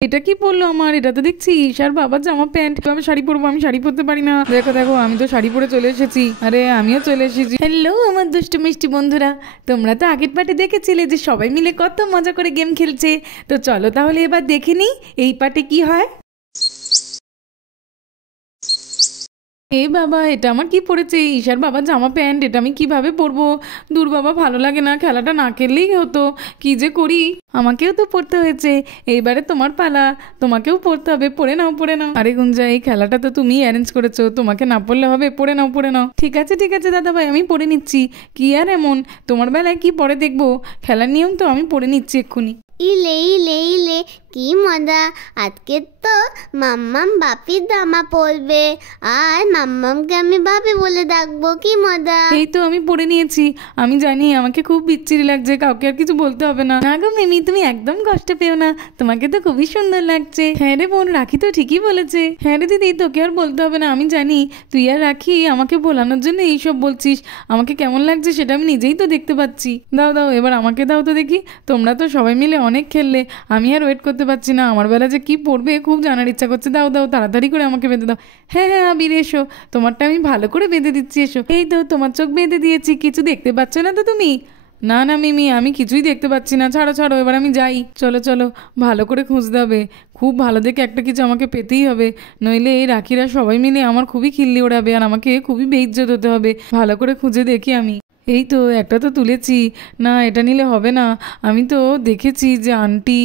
এটা কি পরলো আমার? এটা তো দেখছি ঈশার বাবার জামা প্যান্ট। আমি শাড়ি পরবো, আমি শাড়ি পরতে পারি না। দেখো দেখো, আমি তো শাড়ি পরে চলে এসেছি। আরে আমিও চলে এসেছি। হ্যালো আমার দুষ্টু মিষ্টি বন্ধুরা, তোমরা তো আগের পার্টে দেখেছিলে যে সবাই মিলে কত মজা করে গেম খেলছে। তো চলো তাহলে এবার দেখে নিই এই পার্টে কি হয়। এ বাবা, এটা আমার কি পড়েছে? ঈশার বাবা জামা প্যান্ট, এটা আমি কিভাবে পরবো? দূর বাবা, ভালো লাগে না, খেলাটা না খেললেই হতো। কি যে করি, আমাকেও তো পড়তে হয়েছে। এইবারে তোমার পালা, তোমাকেও পড়তে হবে। পড়ে নাও পড়ে নাও। আরে গুঞ্জা, এই খেলাটা তো তুমি অ্যারেঞ্জ করেছো, তোমাকে না পড়লে হবে? পড়ে নাও পড়ে নাও। ঠিক আছে দাদা ভাই, আমি পড়ে নিচ্ছি। কি আর এমন, তোমার বেলায় কি পরে দেখবো? খেলার নিয়ম তো আমি পড়ে নিচ্ছি এক্ষুনি। ইলে ইলে ইলে কি মজা! আজকে তো মাম্মাম বাপির জামা পরবে, আর মাম্মামকে আমি বাপি বলে ডাকবো। কি মজা! এই তো আমি পড়ে নিয়েছি। আমি জানি আমাকে খুব বিচ্ছিরি লাগছে, কাউকে আর কিছু বলতে হবে না। না গো মিমি, তুমি একদম কষ্ট পেও না, তোমাকে তো খুবই সুন্দর লাগছে। হ্যাঁ রে বোন, রাখি তো ঠিকই বলেছে। হ্যাঁ রে দিদি, তোকে আর বলতে হবে না, আমি জানি তুই আর রাখি আমাকে ভোলানোর জন্য এইসব বলছিস। আমাকে কেমন লাগছে সেটা আমি নিজেই তো দেখতে পাচ্ছি। দাও দাও, এবার আমাকে দাও তো দেখি। তোমরা তো সবাই মিলে অনেক খেললে, আমি আর ওয়েট করতে পারছি না। আমার বেলা যে কি পড়বে খুব জানার ইচ্ছা করছে। দাও দাও, তাড়াতাড়ি করে আমাকে বেঁধে দাও। হ্যাঁ হ্যাঁ আবির, এসো, তোমারটা আমি ভালো করে বেঁধে দিচ্ছি, এসো। এই তো তোমার চোখ বেঁধে দিয়েছি, কিছু দেখতে পাচ্ছ না তো তুমি? না না মিমি, আমি কিছুই দেখতে পাচ্ছি না। ছাড়ো ছাড়ো, এবার আমি যাই। চলো চলো, ভালো করে খুঁজতে হবে। খুব ভালো দেখে একটা কিছু আমাকে পেতেই হবে, নইলে এই রাখিরা সবাই মিলে আমার খুবই খিল্লি ওড়াবে আর আমাকে খুবই বেইজ্জত হতে হবে। ভালো করে খুঁজে দেখি আমি। এই তো একটা তো তুলেছি। না, এটা নিলে হবে না। আমি তো দেখেছি যে আন্টি,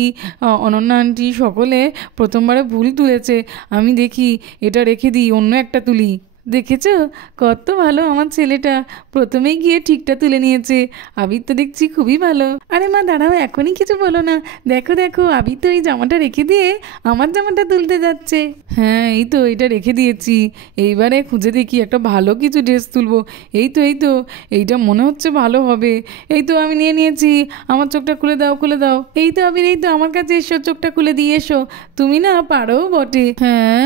অনন্যা আন্টি সকলে প্রথমবারে ভুল তুলেছে। আমি দেখি এটা রেখে দিই, অন্য একটা তুলি। দেখেছো কত ভালো আমার ছেলেটা, প্রথমেই গিয়ে ঠিকটা তুলে নিয়েছে। আবির তো দেখছি খুবই ভালো। আরে মা দাঁড়াও, এখনই কিছু বলো না। দেখো দেখো, আবির তো এই জামাটা রেখে দিয়ে আমার জামাটা তুলতে যাচ্ছে। হ্যাঁ এই তো, এটা রেখে দিয়েছি। এইবারে খুঁজে দেখি একটা ভালো কিছু ড্রেস তুলবো। এই তো এই তো, এইটা মনে হচ্ছে ভালো হবে। এই তো আমি নিয়ে নিয়েছি। আমার চোখটা খুলে দাও খুলে দাও। এই তো আবির, এই তো আমার কাছে এসো, চোখটা খুলে দিয়ে এসো। তুমি না পারো বটে। হ্যাঁ,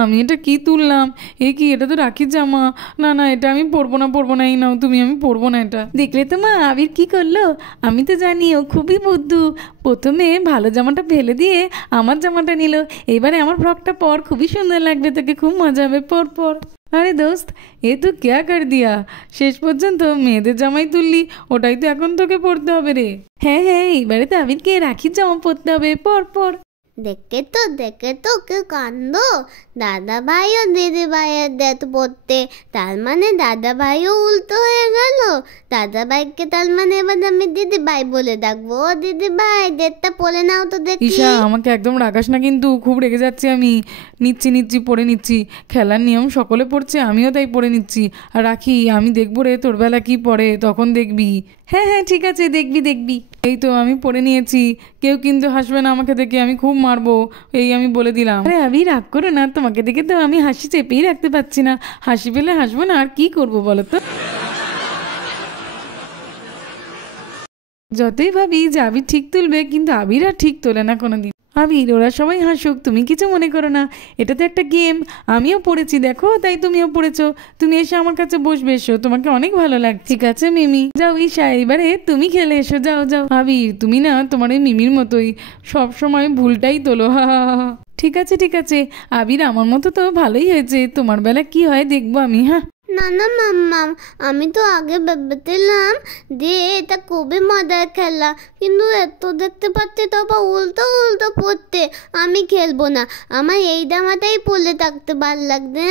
আমি এটা কি তুললাম? এ কি, এটা তো রাখির জামা। না না, এটা আমি পরবো না, এই নাও তুমি, আমি পরবো না এটা। দেখলে তো মা, আবির কি করলো? আমি তো জানি ও খুবই বুদ্ধু। প্রথমে ভালো জামাটা ফেলে দিয়ে আমার জামাটা নিল। এবারে আমার ফ্রকটা পর, খুবই সুন্দর লাগবে তোকে, খুব মজা হবে, পর পর। আরে দোস্ত, এ তো ক্যা কর দিয়া, শেষ পর্যন্ত মেয়েদের জামাই তুললি, ওটাই তো এখন তোকে পরতে হবে রে। হ্যাঁ হ্যাঁ, এইবারে তো আবিরকে রাখির জামা পরতে হবে, পর পর। দেখে তো কেউ কান্দ। দাদা ভাই ও দিদি ভাইয়ের ডেট পড়তে, তার মানে দাদা ভাইও উল্টো হয়ে গেল। দাদা ভাইকে তার মানে এবার আমি দিদি ভাই বলে ডাকবো। ও দিদি ভাই, ডেটটা পড়ে নাও তো দেখি। ঈশা, আমাকে একদম রাগাস না কিন্তু, খুব রেগে যাচ্ছি আমি। নিচ্ছি পড়ে নিচ্ছি। খেলার নিয়ম সকলে পড়ছে, আমিও তাই পড়ে নিচ্ছি। আর রাখি, আমি দেখবো রে তোর বেলা কি পড়ে, তখন দেখবি। হ্যাঁ হ্যাঁ ঠিক আছে, দেখবি দেখবি। এই তো আমি পড়ে নিয়েছি। কেউ কিন্তু হাসবে না আমাকে দেখে, আমি খুব মারবো, এই আমি বলে দিলাম। আরে আমি রাগ করো না, তোমাকে দেখে তো আমি হাসি চেপেই রাখতে পারছি না। হাসি পেলে হাসবো না, আর কি করবো বলো তো? যতই ভাবি যে আবির ঠিক তুলবে, কিন্তু আবির আর ঠিক তোলে না কোনোদিন। আবির, ওরা সবাই হাসুক, তুমি কিছু মনে করো না, এটা তো একটা গেম। আমিও পড়েছি দেখো, তাই তুমিও পড়েছো। তুমি এসে আমার কাছে বসবে, এসো, তোমাকে অনেক ভালো লাগছে। ঠিক আছে মিমি, যাও ঈশা, এবারে তুমি খেলে এসো, যাও যাও। আবির, তুমি না তোমার ওই মিমির মতোই সব সময় ভুলটাই তোলো, হা হা হা। ঠিক আছে আবির, আমার মতো তো ভালোই হয়েছে, তোমার বেলা কি হয় দেখবো আমি। হ্যাঁ না না মাম্মাম, আমি তো আগে ভেবেছিলাম যে এটা খুবই মজার খেলা, কিন্তু এত দেখতে পাচ্ছি তো আবার উল্টো উল্টো পড়তে। আমি খেলবো না, আমার এই জামাটাই পরলে থাকতে ভাল লাগবে।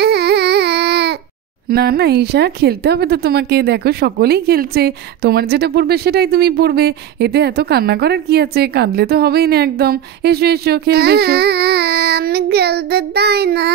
না না ঈশা, খেলতে হবে তো তোমাকে, দেখো সকলেই খেলছে, তোমার যেটা পড়বে সেটাই তুমি পড়বে। এতে এত কান্না করার কি আছে? কাঁদলে তো হবেই না একদম। এসো এসো, খেলবে এসো। আমি খেলতে চাই না।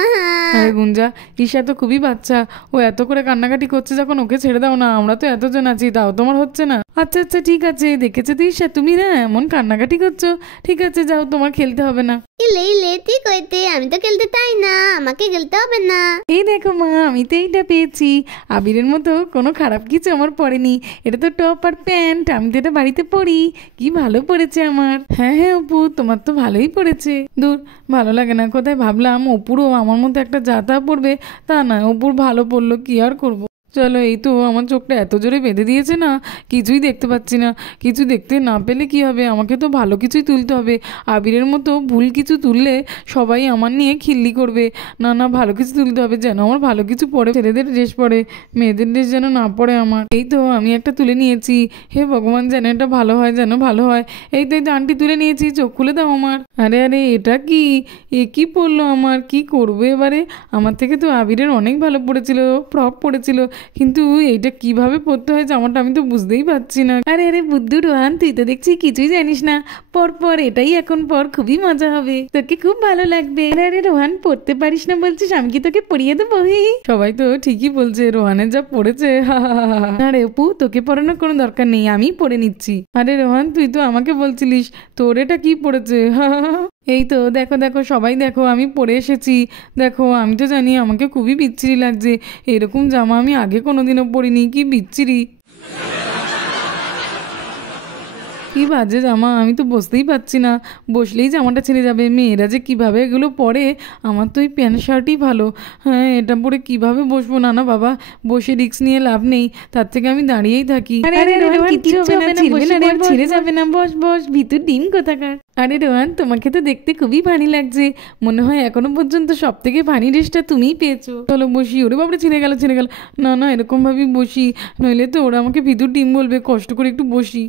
আরে গুঞ্জা, ঈশা তো খুবই বাচ্চা, ও এত করে কান্নাকাটি করছে যখন, ওকে ছেড়ে দাও না, আমরা তো এতজন আছি, তাও তোমার হচ্ছে না। আচ্ছা আচ্ছা ঠিক আছে, দেখেছো তো ঈশা, তুমি না এমন কান্নাকাটি করছো। ঠিক আছে যাও, তোমার খেলতে হবে না। ইলে ঠিক হইতে, আমি তো খেলতে চাই না, আমাকে খেলতে হবে না। এই দেখো মা, আমি তো এইটা পেয়েছি। আবিরের মতো কোনো খারাপ কিছু আমার পড়েনি। এটা তো টপ আর প্যান্ট, আমি তো এটা বাড়িতে পরি। কি ভালো পড়েছে আমার। হ্যাঁ হ্যাঁ অপু, তোমার তো ভালোই পড়েছে। দূর, ভালো লাগে না, কোথায় ভাবলাম অপুরও আমার মতো একটা জাতা পড়বে, তা না, অপুর ভালো পড়লো, কি আর করবো। চলো, এই তো আমার চোখটা এত জোরে বেঁধে দিয়েছে না, কিছুই দেখতে পাচ্ছি না। কিছু দেখতে না পেলে কি হবে, আমাকে তো ভালো কিছুই তুলতে হবে। আবিরের মতো ভুল কিছু তুললে সবাই আমার নিয়ে খিল্লি করবে। না না, ভালো কিছু তুলতে হবে, যেন আমার ভালো কিছু পড়ে, ছেলেদের ড্রেস পরে, মেয়েদের ড্রেস যেন না পড়ে আমার। এই তো আমি একটা তুলে নিয়েছি, হে ভগবান যেন এটা ভালো হয়, যেন ভালো হয়। এই তো আন্টি তুলে নিয়েছি, চোখ খুলে দাও আমার। আরে আরে, এটা কি, এ কি পড়লো আমার, কি করবো এবারে? আমার থেকে তো আবিরের অনেক ভালো পড়েছিল, ফ্রক পড়েছিল, কিন্তু এইটা কিভাবে পড়তে হয় জামাটা আমি তো বুঝতেই পারছি না। আরে আরে বুদ্ধু রোহান, তুই তো দেখছি কিছুই জানিস না। পর পর, এটাই এখন পর, খুবই মজা হবে, তোকে খুব ভালো লাগবে। আরে আরে রোহান, পড়তে পারিস না বলছিস, আমি কি তোকে পড়িয়ে দেবো? সবাই তো ঠিকই বলছে, রোহানের যা পড়েছে। আরে অপু, তোকে পড়ানোর কোনো দরকার নেই, আমি পড়ে নিচ্ছি। আরে রোহান, তুই তো আমাকে বলছিলিস তোর এটা কি পড়েছে। এই তো দেখো দেখো, সবাই দেখো, আমি পরে এসেছি। দেখো, আমি তো জানি আমাকে খুবই বিচ্ছিরি লাগছে, এরকম জামা আমি আগে কোনোদিনও পরিনি, কি বিচ্ছিরি, কি বাজে জামা, আমি তো বসতেই পারছি না, বসলেই জামাটা ছেড়ে যাবে। মেয়েরা যে কিভাবে এগুলো পরে, আমার তো ওই প্যান্ট শার্টই ভালো। হ্যাঁ, এটা পরে কিভাবে বসবো? না না বাবা, বসে রিস্ক নিয়ে লাভ নেই, তার থেকে আমি দাঁড়িয়েই থাকি। কিচ্ছু হবে না, ছিঁড়ে যাবে না, বস বস, ভিতর ডিম কোথাকার। আরে রোহান, তোমাকে তো দেখতে খুবই ভারী লাগছে, মনে হয় এখনো পর্যন্ত সব থেকে ভারী ড্রেসটা তুমিই পেয়েছো। চলো বসি। ওরে বাবরে, ছিঁড়ে গেল ছিঁড়ে গেল। না না, এরকম ভাবেই বসি, নইলে তো ওরা আমাকে ভিতর ডিম বলবে। কষ্ট করে একটু বসি।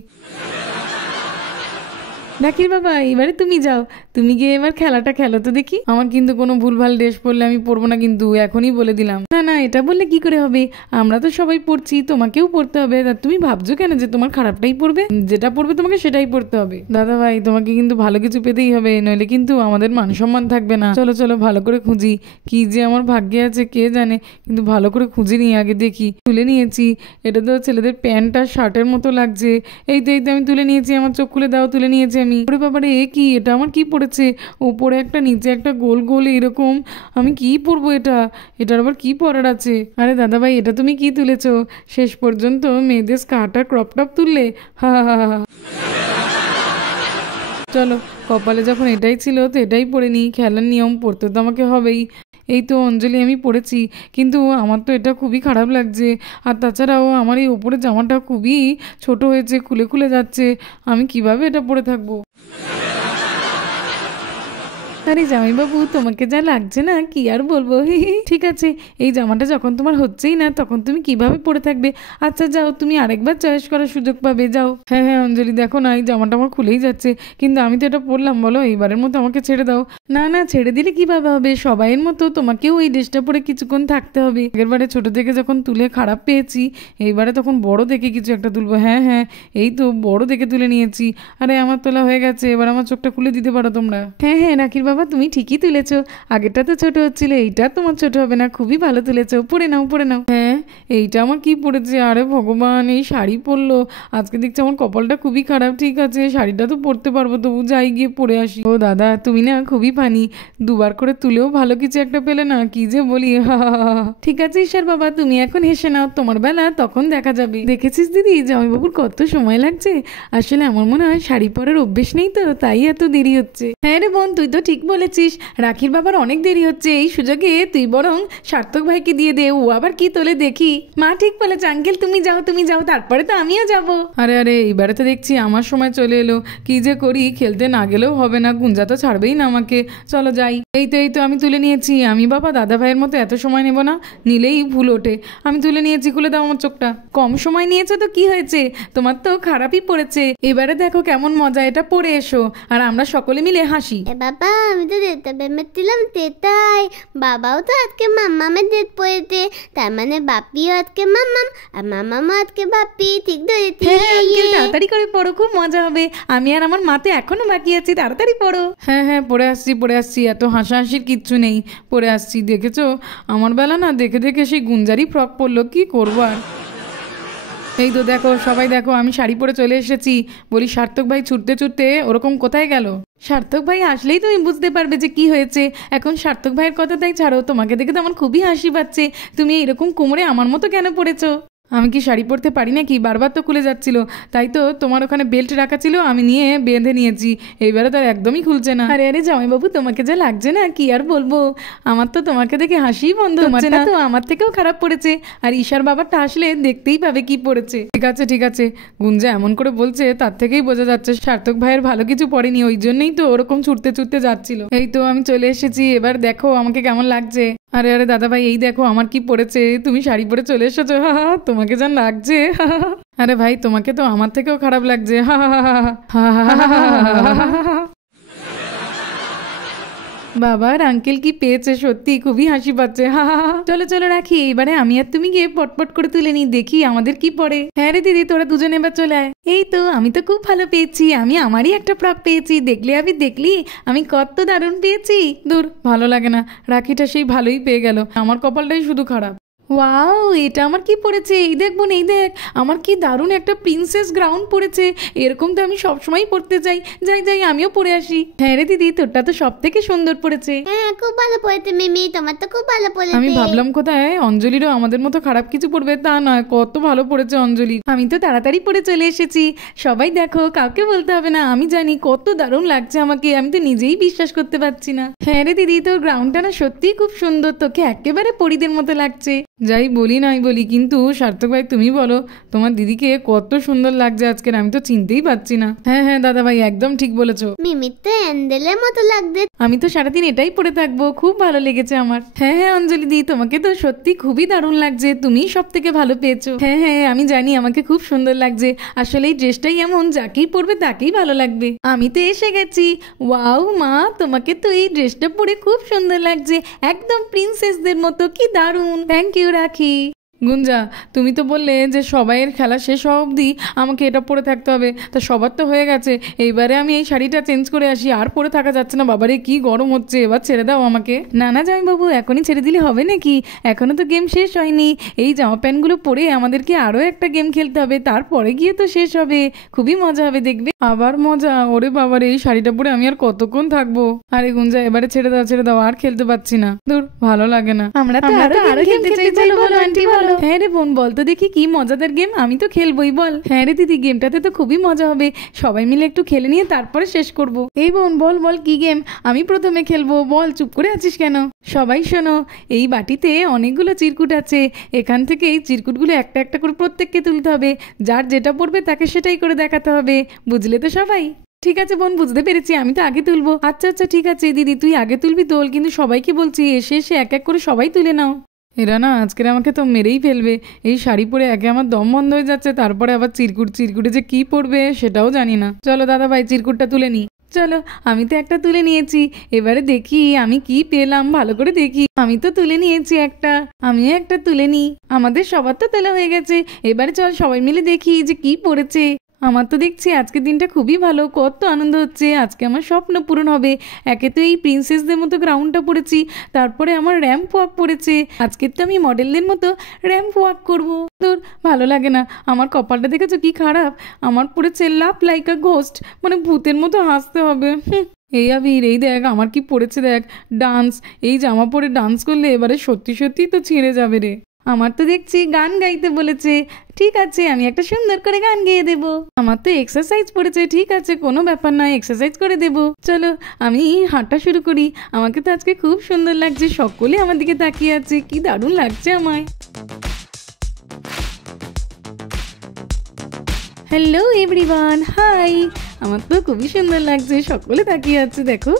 ডাকির বাবা, এবারে তুমি যাও, তুমি গিয়ে এবার খেলাটা খেলো তো দেখি। আমার কিন্তু কোনো ভুলভাল ড্রেস পরলে আমি পরবো না, কিন্তু এখনই বলে দিলাম। না না, এটা বললে কি করে হবে, আমরা তো সবাই পড়ছি, তোমাকেও পড়তে হবে। তা তুমি ভাবছো কেন যে তোমার খারাপটাই পড়বে? যেটা পড়বে তোমাকে সেটাই পড়তে হবে। দাদা ভাই, তোমাকে কিন্তু ভালো কিছু পেতেই হবে, নইলে কিন্তু আমাদের মান সম্মান থাকবে না। চলো চলো, ভালো করে খুঁজি, কি যে আমার ভাগ্যে আছে কে জানে, কিন্তু ভালো করে খুঁজে নিয়ে আগে দেখি। তুলে নিয়েছি, এটা তো ছেলেদের প্যান্ট আর শার্টের মতো লাগছে। এই তো আমি তুলে নিয়েছি, আমার চোখ খুলে দাও, তুলে নিয়েছি আমি। ওরে বাবারে, এ কি, এটা আমার কি পড়েছে? ওপরে একটা, নিচে একটা, গোল গোল এরকম। আমি কি পরবো এটা? এটার আবার কি পরার আছে? আরে দাদা ভাই, এটা তুমি কি তুলেছো? শেষ পর্যন্ত মেয়েদের স্কার্ট আর ক্রপ টপ তুললে? হা হা হা। চলো, কপালে যখন এটাই ছিল তো এটাই পরে নিই, খেলার নিয়ম পড়তে তো আমাকে হবেই। এই তো অঞ্জলি, আমি পড়েছি, কিন্তু আমার তো এটা খুবই খারাপ লাগছে। আর তাছাড়াও আমার এই ওপরের জামাটা খুবই ছোট হয়েছে, খুলে খুলে যাচ্ছে, আমি কিভাবে এটা পরে থাকবো? আরে জামাইবাবু, তোমাকে যা লাগছে না, কি আর বলবো। ঠিক আছে, এই জামাটা যখন তোমার হচ্ছেই না, তখন তুমি কিভাবে পরে থাকবে? আচ্ছা যাও, তুমি আরেকবার চয়েস করার সুযোগ পাবে, যাও। হ্যাঁ হ্যাঁ অঞ্জলি, দেখো না, এই জামাটা আমার খুলেই যাচ্ছে, কিন্তু আমি তো এটা পরলাম, বলো এইবারের মতো আমাকে ছেড়ে দাও। না না, ছেড়ে দিলে কিভাবে হবে, সবাইয়ের মতো তোমাকেও এই ড্রেসটা পরে কিছুক্ষণ থাকতে হবে। আগেরবারে ছোট থেকে যখন তুলে খারাপ পেয়েছি, এইবারে তখন বড় দেখে কিছু একটা তুলবো। হ্যাঁ হ্যাঁ, এই তো বড় দেখে তুলে নিয়েছি। আরে আমার তোলা হয়ে গেছে, এবার আমার চোখটা খুলে দিতে পারো তোমরা। হ্যাঁ হ্যাঁ রাকির বাবা, তুমি ঠিকই তুলেছো, আগেরটা তো ছোট হচ্ছিল, এইটা তোমার ছোট হবে না, খুবই ভালো তুলেছো, পরে নাও পরে নাও। হ্যাঁ, এইটা আমার কি পড়েছে? আরে ভগবান, এই শাড়ি পরলো, আজকে দেখছি আমার কপালটা খুবই খারাপ। ঠিক আছে, শাড়িটা তো পরতে পারবো, তবু যাই গিয়ে পরে আসি। ও দাদা, তুমি না খুবই ফানি, দুবার করে তুলেও ভালো কিছু একটা পেলে না, কি যে বলি। ঠিক আছে ঈশ্বর বাবা, তুমি এখন হেসে নাও, তোমার বেলা তখন দেখা যাবে। দেখেছিস দিদি, জামাইবাবুর কত সময় লাগছে, আসলে আমার মনে হয় শাড়ি পরার অভ্যেস নেই তো, তাই এত দেরি হচ্ছে। হ্যাঁ রে বোন, তুই তো ঠিক বলেছিস, রাখির বাবার অনেক দেরি হচ্ছে, এই সুযোগে তুই বরং সার্থক ভাইকে দিয়ে দে, ও আবার কি তোলে দেখি। মা ঠিক বলেছে, আঙ্কেল তুমি যাও, তারপরে তো আমিও যাব। আরে আরে, এইবারে তো দেখছি আমার সময় চলে এলো, কি যে করি, খেলতে না গেলেও হবে না, গুঞ্জা তো ছাড়বেই না আমাকে। চলো যাই। এই তো আমি তুলে নিয়েছি, আমি বাবা দাদা ভাইয়ের মতো এত সময় নেব না, নিলেই ভুল ওঠে। আমি তুলে নিয়েছি, খুলে দাও আমার চোখটা। কম সময় নিয়েছো তো কি হয়েছে, তোমার তো খারাপই পড়েছে, এবারে দেখো কেমন মজা, এটা পরে এসো আর আমরা সকলে মিলে হাসি। বাবা, আমি তো ডেটটা বেমেছিলাম তেতাই, বাবাও তো আজকে মাম্মামের ডেট পড়েছে, তার মানে বাপিও আজকে মাম্মাম আর মাম্মামও আজকে বাপি, ঠিক ধরেছি? তাড়াতাড়ি করে পড়ো, খুব মজা হবে, আমি আর আমার মাতে এখনো বাকি আছি, তাড়াতাড়ি পড়ো। হ্যাঁ হ্যাঁ, পড়ে আসছি, এত হাসাহাসির কিচ্ছু নেই, পড়ে আসছি। দেখেছো, আমার বেলা না দেখে দেখে সেই গুঞ্জারি ফ্রক পরলো, কি করবো আর। এই তো দেখো, সবাই দেখো, আমি শাড়ি পরে চলে এসেছি। বলি সার্থক ভাই ছুটতে ছুটতে ওরকম কোথায় গেল? সার্থক ভাই আসলেই তুমি বুঝতে পারবে যে কি হয়েছে। এখন সার্থক ভাইয়ের কথা তাই ছাড়ো, তোমাকে দেখে তো আমার খুবই হাসি পাচ্ছে, তুমি এইরকম কোমরে আমার মতো কেন পড়েছো? আমি কি শাড়ি পরতে পারি নাকি? বারবার তো খুলে যাচ্ছিল, তাই তো তোমার ওখানে বেল্ট রাখা ছিল, আমি নিয়ে বেঁধে নিয়েছি, এইবারে তো একদমই খুলছে না। আরে আরে জামাইবাবু, তোমাকে যা লাগছে না কি আর বলবো, আমার তো তোমাকে দেখে হাসিই বন্ধ হচ্ছে না। তো আমার থেকেও খারাপ পড়েছে, আর ঈশার বাবারটা আসলে দেখতেই পাবে কি পড়েছে। ঠিক আছে, গুঞ্জা এমন করে বলছে তার থেকেই বোঝা যাচ্ছে সার্থক ভাইয়ের ভালো কিছু পড়েনি, ওই জন্যই তো ওরকম ছুটতে ছুটতে যাচ্ছিল। এই তো আমি চলে এসেছি, এবার দেখো আমাকে কেমন লাগছে। আরে আরে দাদা ভাই, এই দেখো আমার কি পড়েছে, তুমি শাড়ি পরে চলে এসেছো, তোমাকে যা লাগছে। আরে ভাই, তোমাকে তো আমার থেকেও খারাপ লাগছে। বাবার আঙ্কেল কি পেয়েছে, সত্যি খুবই হাসি পাচ্ছে। চলো চলো রাখি, এবারে আমি আর তুমি গিয়ে পটপট করে তুলে নি, দেখি আমাদের কি পড়ে। হ্যাঁ রে দিদি, তোরা দুজনে এবার চলে আয়। এই তো আমি তো খুব ভালো পেয়েছি, আমি আমারই একটা ফ্রক পেয়েছি, দেখলি আমি কত দারুণ পেয়েছি। দূর, ভালো লাগে না, রাখিটা সেই ভালোই পেয়ে গেল, আমার কপালটাই শুধু খারাপ। ওয়াও, এটা আমার কি পড়েছে, এই দেখ বোন, এই দেখ আমার কি দারুণ একটা প্রিন্সেস গ্রাউন্ড পড়েছে, এরকম তো আমি সবসময় পড়তে চাই। যাই আমিও পরে আসি। হ্যাঁ রে দিদি, তোরটা তো সব থেকে সুন্দর পড়েছে। হ্যাঁ, খুব ভালো পড়েছে মিমি, তোমার তো খুব ভালো পড়েছে। আমি ভাবলাম কোথায় অঞ্জলিরও আমাদের মতো খারাপ কিছু পড়বে, তা নয়, কত ভালো পড়েছে অঞ্জলি। আমি তো তাড়াতাড়ি পড়ে চলে এসেছি, সবাই দেখো, কাউকে বলতে হবে না, আমি জানি কত দারুণ লাগছে আমাকে, আমি তো নিজেই বিশ্বাস করতে পারছি না। হ্যাঁ রে দিদি, তোর গ্রাউন্ডটা না সত্যিই খুব সুন্দর, তোকে একেবারে পরিদের মতো লাগছে। যাই বলি নাই বলি, কিন্তু সার্থক ভাই তুমি বলো, তোমার দিদিকে কত সুন্দর লাগছে আজকের, আমি তো চিনতেই পারছি না। হ্যাঁ দাদা ভাই, একদম ঠিক বলেছো, মিমির তো অ্যান্ডেলের মতো লাগছে। আমি তো সারাদিন এটাই পরে থাকবো, খুব ভালো লেগেছে আমার। হ্যাঁ অঞ্জলি দি, তোমাকে তো সত্যি খুবই দারুণ লাগছে, তুমি সব থেকে ভালো পেয়েছো। হ্যাঁ আমি জানি আমাকে খুব সুন্দর লাগছে, আসলে এই ড্রেসটাই এমন, যাকেই পরবে তাকেই ভালো লাগবে। আমি তো এসে গেছি। ওয়াও মা, তোমাকে তো এই ড্রেসটা পরে খুব সুন্দর লাগছে, একদম প্রিন্সেসদের মতো, কি দারুণ। থ্যাংক ইউ রাখি। গুঞ্জা, তুমি তো বললে যে সবাইয়ের খেলা শেষ হওয়া অবধি আমাকে এটা পরে থাকতে হবে, তা সবার তো হয়ে গেছে, এইবারে আমি এই শাড়িটা চেঞ্জ করে আসি, আর পরে থাকা যাচ্ছে না, বাবারে কি গরম হচ্ছে, এবার ছেড়ে দাও আমাকে। না জামাইবাবু, এখনই ছেড়ে দিলে হবে নাকি, এখনো তো গেম শেষ হয়নি, এই জামা প্যান্টগুলো পরে আমাদেরকে আরও একটা গেম খেলতে হবে, তারপরে গিয়ে তো শেষ হবে, খুবই মজা হবে দেখবে। আবার মজা? ওরে বাবারে, এই শাড়িটা পরে আমি আর কতক্ষণ থাকবো। আরে গুঞ্জা, এবারে ছেড়ে দাও, আর খেলতে পারছি না, দূর, ভালো লাগে না। আমরা তো আরো খেলতে চাই, চলো বলো আন্টি বলো। হ্যাঁ রে বোন, বল তো দেখি কি মজাদার গেম, আমি তো খেলবোই, বল। হ্যাঁ রে দিদি, গেমটাতে তো খুবই মজা হবে, সবাই মিলে একটু খেলে নিয়ে তারপরে শেষ করব। এই বোন বল কি গেম, আমি প্রথমে খেলবো, বল, চুপ করে আছিস কেন? সবাই শোনো, এই বাটিতে অনেকগুলো চিরকুট আছে, এখান থেকে এই চিরকুটগুলো একটা একটা করে প্রত্যেককে তুলতে হবে, যার যেটা পড়বে তাকে সেটাই করে দেখাতে হবে, বুঝলে তো সবাই? ঠিক আছে বোন, বুঝতে পেরেছি, আমি তো আগে তুলবো। আচ্ছা ঠিক আছে দিদি, তুই আগে তুলবি তোল, কিন্তু সবাইকে বলছি এসে এক এক করে সবাই তুলে নাও। এরা না আজকের আমাকে তো মেরেই ফেলবে, এই শাড়ি পরে একে আমার দম বন্ধ হয়ে যাচ্ছে, তারপরে আবার চিরকুটে যে কি পড়বে সেটাও জানি না। চলো দাদা ভাই, চিরকুটটা তুলে নি। চলো, আমি তো একটা তুলে নিয়েছি, এবারে দেখি আমি কি পেলাম, ভালো করে দেখি। আমি তো তুলে নিয়েছি একটা, আমিও একটা তুলে নি। আমাদের সবার তো তোলা হয়ে গেছে, এবারে চল সবাই মিলে দেখি যে কি পড়েছে। আমার তো দেখছি আজকের দিনটা খুবই ভালো, কত আনন্দ হচ্ছে, আজকে আমার স্বপ্ন পূরণ হবে। একে তো এই প্রিন্সেসদের মতো গ্রাউন্ডটা পড়েছি, তারপরে আমার র্যাম্প ওয়াক পড়েছে, আজকে তো আমি মডেলদের মতো র্যাম্প ওয়াক করবো। তোর ভালো লাগে না, আমার কপালটা দেখেছো কি খারাপ, আমার পড়েছে লাভ লাইক আ ঘোস্ট, মানে ভূতের মতো হাসতে হবে। এই আবির, এই দেখ আমার কি পড়েছে, দেখ ডান্স, এই জামা পরে ডান্স করলে এবারে সত্যি তো ছিঁড়ে যাবে রে। আমার তো দেখছি গান গাইতে বলেছে, ঠিক আছে আমি একটা সুন্দর করে গান গেয়ে দেবো। আমার তো এক্সারসাইজ পড়েছে, ঠিক আছে কোনো ব্যাপার নয়, এক্সারসাইজ করে দেবো। চলো আমি হাঁটা শুরু করি, আমাকে তো আজকে খুব সুন্দর লাগছে, সকলে আমার দিকে তাকিয়ে আছে, কি দারুণ লাগছে আমায়। হ্যালো এভরিওয়ান, হাই, আমার তো খুবই সুন্দর লাগছে, সকলে তাকিয়ে আছে দেখো।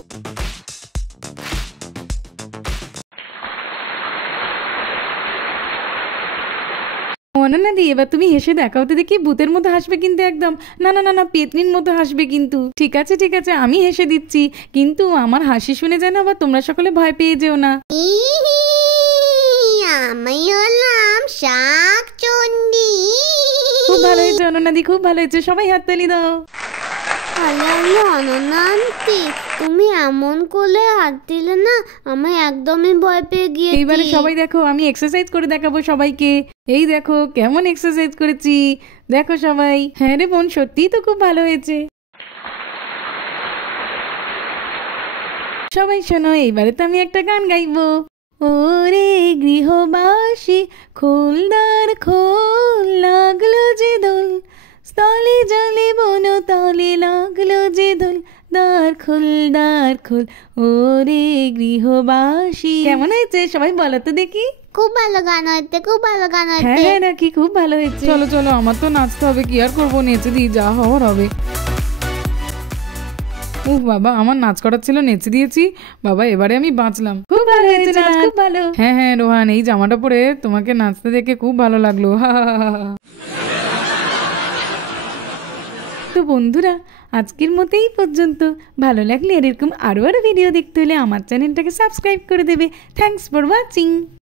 অনন্যা দি, এবার তুমি হেসে দেখাও তো দেখি, ভূতের মতো হাসবে কিন্তু একদম, না পেতনির মতো হাসবে কিন্তু। ঠিক আছে আমি হেসে দিচ্ছি, কিন্তু আমার হাসি শুনে যেন আবার তোমরা সকলে ভয় পেয়ে যেও না। আমি হলাম শাকচুন্ডি। খুব ভালো হয়েছে অনন্যা দি, খুব ভালো হয়েছে, সবাই হাততালি দাও। অনন্যা আন্টি, তুমি এমন করলে হাত দিলে না, আমি একদমই ভয় পেয়ে গিয়েছি। এইবারে সবাই দেখো, আমি এক্সারসাইজ করে দেখাবো সবাইকে, এই দেখো কেমন এক্সারসাইজ করেছি, দেখো সবাই। হ্যাঁ রে বোন, সত্যিই তো খুব ভালো হয়েছে। সবাই শোনো, এইবারে তো আমি একটা গান গাইবো। ওরে গৃহবাসী খোলদার খোল, লাগলো যে দোল, স্থলে জলে বন তলে লাগলো যে দোল, দ্বার খোল দ্বার খোল, ওরে গৃহবাসী। কেমন হয়েছে সবাই বলো তো দেখি? খুব ভালো গান হয়েছে, খুব ভালো গান হ্যাঁ হয়েছে। হ্যাঁ নাকি খুব ভালো হয়েছে। চলো চলো, আমার তো নাচতে হবে, কি আর করবো, নেচে দিই, যা হওয়ার হবে। উহ বাবা, আমার নাচ করার ছিল, নেচে দিয়েছি বাবা, এবারে আমি বাঁচলাম। খুব ভালো হয়েছে নাচ, খুব ভালো। হ্যাঁ হ্যাঁ রোহান, এই জামাটা পরে তোমাকে নাচতে দেখে খুব ভালো লাগলো। তো বন্ধুরা, আজকের মতো এই পর্যন্ত। ভালো লাগলে এরকম আরও ভিডিও দেখতে হলে আমার চ্যানেলটাকে সাবস্ক্রাইব করে দেবে। Thanks for watching.